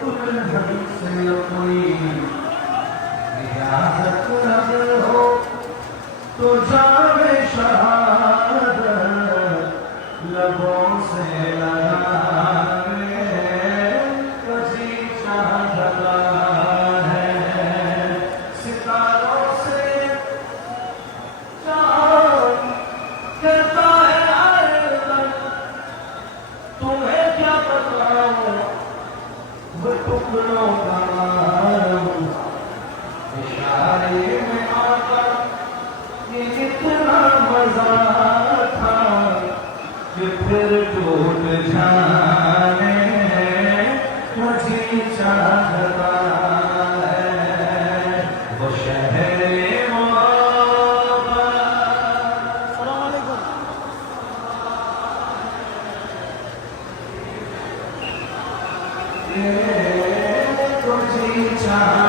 दुल्हन से कोई इजाजत अगर हो तो जावे शहादत लबों से लगावे कजी चाहता है सितारों से चांद कहता है आयरन तुम्हें क्या बताऊं वो टुकड़ों का मालूम इशारे में आकर ये इतना मजा था कि फिर टूट जाने मुझे चाहता है वो शहर तुझे चाह